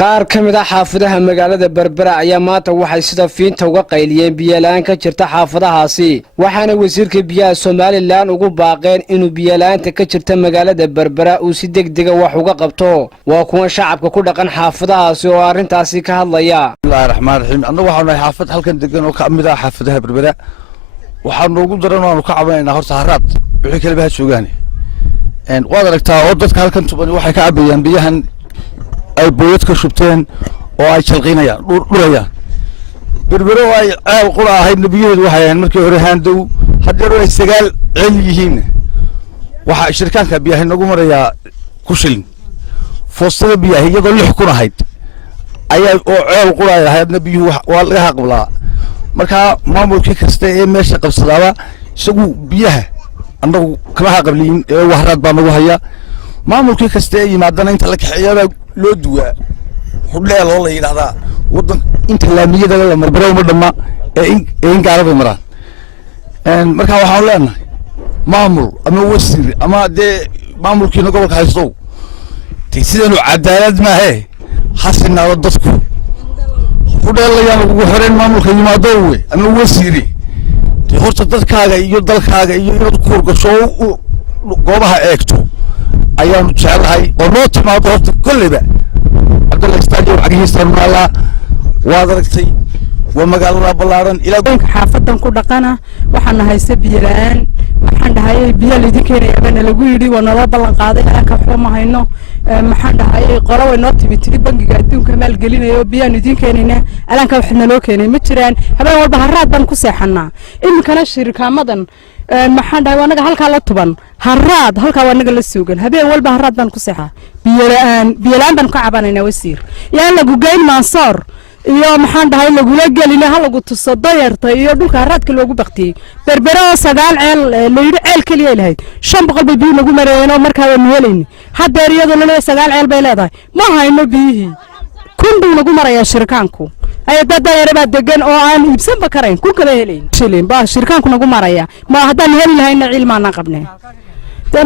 qaar ka mid ah xaafadaha magaalada Berbera ayaa maanta waxay sida fiinta uga qayliyeen biyo la'aan ka jirta xaafadahaasi waxaana wasiirka biyaha Soomaaliland ugu baaqeen inuu biyo la'aanta ka jirta magaalada Berbera uu si degdeg ah wax uga qabto waa kuwa shacabka ku dhaqan xaafadahaasi oo arintaasi ka hadlaya Bismillahir Rahmanir Rahiim annagu waxaanu nahay xaafad halkan degan oo ka mid ah xaafadaha Berbera waxaanu ugu daranayna ka cabanayna horta haraad wixii kale baa joogaan waad aragtaa oo dadka halkan tuban waxay ka cabayaan biyahan ay bood ka shubteen oo ay jalqinayaan dhurayaan Berbera ay aad qura ahayd nabiyeedu waxay ahayn markii hore haandow haddii ay sagaal ceel yihiin waxa shirkaanka biyaha nagu maraya ku shilin foostada biyaha iyadoo 6 kun ahayd ayaa oo ceel qura ahayd nabiyuhu waa laga haqblaa marka maamulkii kasta ee meesha qabsadaba isagu biyaha annagu kama haqabliin ee wahraad baa nagu haya maamulkii kasta ee yimaadana inta la kaxeeyaba loo duwaa hudheel oo la yiraahdaa wadan inta laamiyada la marbaro ma dhama ee gaarada maraan marka waxaan leenahay maamul ama wasiir ama de maamulkii gobolka haysto sidanu cadaalad ma ahe xasinaado dadku hudheel la yaan ugu xireen maamulka yimaado ama wasiiri horta dadkaaga iyo dalkaaga iyo inaad ku horgasho goobaha eegto ayaanu jecelahay oo noo timaado horta kulliba Abdullah Stadium agiisa mala waad aragtay waa magaalada balaaran ilaa gobolka xaafadan ku dhaqana waxaan haysta biiraan waxaan dhahay biyo lidin keenayaba lagu yiri waa nala ballan qaaday ka xuma hayno maxaan dhahay qolo way noo tibitiri bangiga adduunka maal gelinayo biyo lidin keenayna alanka wax naloo keenay ma jiraan habeen walba haraad baan ku seexanaa imkana shirkamadan maxaan dhahay wanaga halka la tuban haraad halka wanaga la suugan habeen walba haraad baan ku seexaa biyo la'aan baan ka cabanayna wasiir yaa lagu geyn Mansoor iyo maxaan dhahay lagu la gelina hal lagu tuso dayarta iyo dhulka haraadka loogu baqtiyay Berbera 9 ceel leeyr ceel kaliya ilahayd 500 bay biyo lagu mareeyeen oo markaa aan helayni hadeer iyadoo la 9 ceel bay leedahay ma hayno biyihii kundu lagu maraya shirkaanku ay dad yar degan oo aan iibsan ba karayn ku kala helayn shilin ba shirkaanku nagu maraya ma hadaan heli lahayna cilmaana qabnay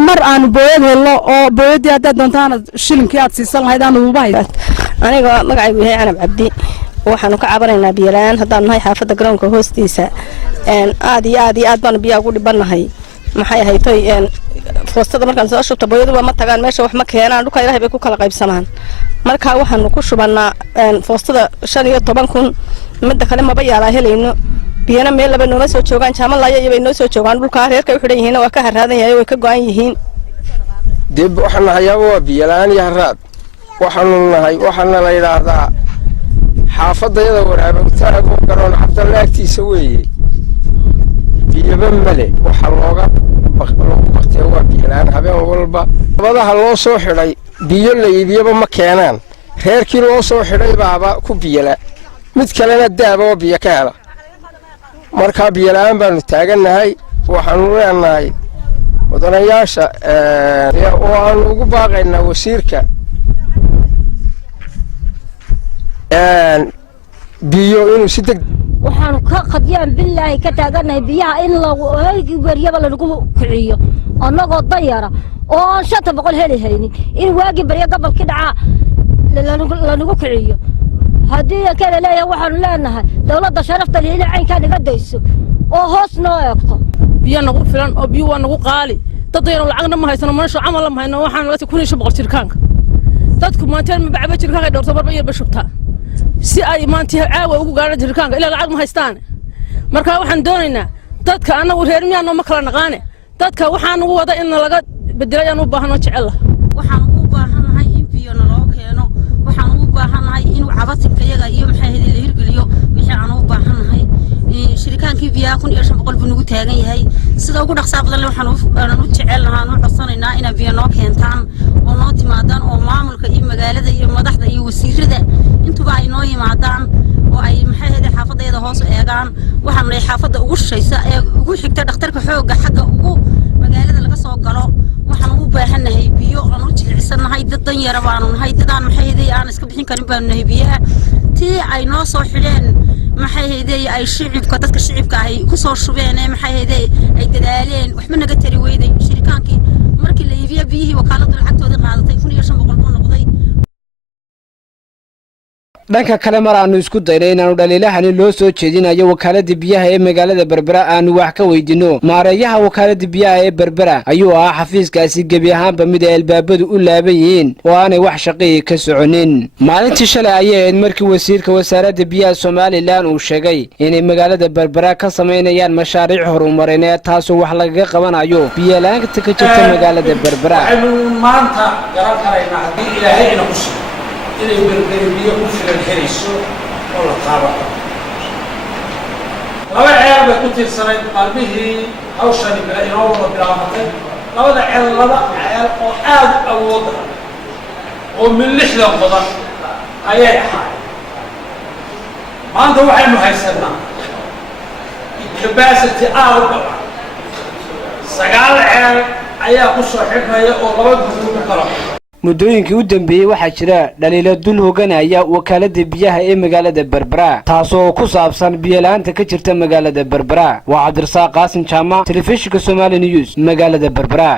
mar aan booyad helo oo booyadii hadda doontaan shilinkii aad siisan lahayd aan ugu bahay aniga magacaygu yahay Anab Cabdi waxaanu ka cabanaynaa biyo la'aan haddaan nahay xaafadda garoonka hoostiisa aad iyo aad baan biyo ugu dhibanahay maxay haytay foostada markaan soo shubto booyadu ma tagaan meesha wax ma keenaan dhulka Ilaahay bay ku kala qaybsanaan marka waxaanu ku shubanaa foostada 15 kun mid kale ma bayaala helayno biyana meel laba nooma soo joogan jaamalaya iyo bay noo soo joogan dhulka reerka u xidhan yihiin waa ka haraadan yahay way ka go'an yihiin dib waxaan nahayaa waa biyo la'aan iyo haraad waxaan la yiraahdaa xaafadayada waraaba taago garoon Cabdalaagtiisa weeye biyaba male waxa looga baqtay waa biyo la'aan habeen walba wadaha loo soo xidhay biyo la iibiyaba ma keenaan reerkii loo soo xidhay baaba ku biyo la mid kalena daaba oo biyo ka hela marka biyo la'aan baanu taaganahay waxaanu leenahay wadanayaasha oo aan ugu baaqaynaa wasiirka biyo inuu si deg waxaan ka qadiyaan billahi ka taaganahay biyaha in lagu wariyaba lagu kiciyo anagoo dayara oo 500 heli haynin in waagi bariya gobolka dhaca lagu kiciyo haddii kale leeyahay waxaan leenahay dawladda sharafta leeyahay caynka naga dayso oo hoos noo eegto biyo nagu filan oo biyo waa nagu qaali dad yar lacagna ma haysano mana soo camal ma hayno waxaan la 1500 jirkaanka dadku maanta ma bacba jirkaanka dhowrto barba iyo bashubta si ay maanta caawa ugu gaadho jirkaanka ilaa lacag ma haystaan marka waxaan doonaynaa dadka anagu reer miyaano ma kala naqaane dadka waxaan ugu wada in laga bedelayaan u baahano jecel waxaan u baahanahay in biyo naloo keeno waxaan u baahanahay in cabasidka iyaga iyo maxay la hirgeliyo wixii aan u baahanahay shirkaankii biyaha 1500 buu nagu taagan yahay sida ugu dhaqsaha badan waxaan u jecelnahay oo codsanaynaa in biyo noo keentaan oo noo timaadaan oo maamulka iyo magaalada iyo madaxda iyo wasiirada intuba ay noo yimaadaan oo ay maxay xaafadayada hoos eegaan waxaan leeyahay xaafadda ugu shaysa ee ugu xigta dhakhtarka xooga xagga ugu magaalada laga soo galo waxaan u baahanahay biyo aan u jilcisanahay dad dan yar baan nahay dadaan maxay aan iska bixin karin baan nahay biyaha tii ay noo soo xidheen maxay ay shicibka dadka shicibka ay ku soo shubeen maxay ay dadaaleen waxba naga tari weyday shirkaankii markii la iibiyo biyihii wakaaladu lacagtoodii qaadatay 1500 buu noqday. dhanka kale mar aanu isku daynay inaanu dhaliilahani loo soo jeedinayo wakaalada biyaha ee magaalada Berbera aanu wax ka weydiino maareeyaha wakaalada biyaha ee Berbera ayuu ahaa xafiiskaasi gebi ahaanba mid ay albaabadu u laaban yihiin oo aanay wax shaqo ka soconin. maalintii shalay ayay markii wasiirka wasaaradda biyaha Soomaaliland uu sheegay inay magaalada Berbera ka sameynayaan mashaariic horumarineed taasoo wax laga qabanayo biyo la'aanta ka jirta magaalada Berbera. maanta garan karayna haddii ilaahay ina ku siiyo inay berberbiyo ku filan helayso oo la qaabato laba ceer bay ku tiirsanayd maalmihii hawshani kale inoo wada bilaabatay labada ceer oo aad u awood oo min 60 badan ayay ahayd maanta waxaynu haysanaa capacity aad u badan 9 ceer ayaa ku soo xirmaya oo laba gudub ku kala muddooyinkii u dambeeyay waxaa jira dhaliilo dul hogganaya wakaalada biyaha ee magaalada Berbera taasoo ku saabsan biyo la'aanta ka jirta magaalada Berbera. waa Cabdirasaaq Qaasim Jaamac, telefishinka Somali News, magaalada Berbera.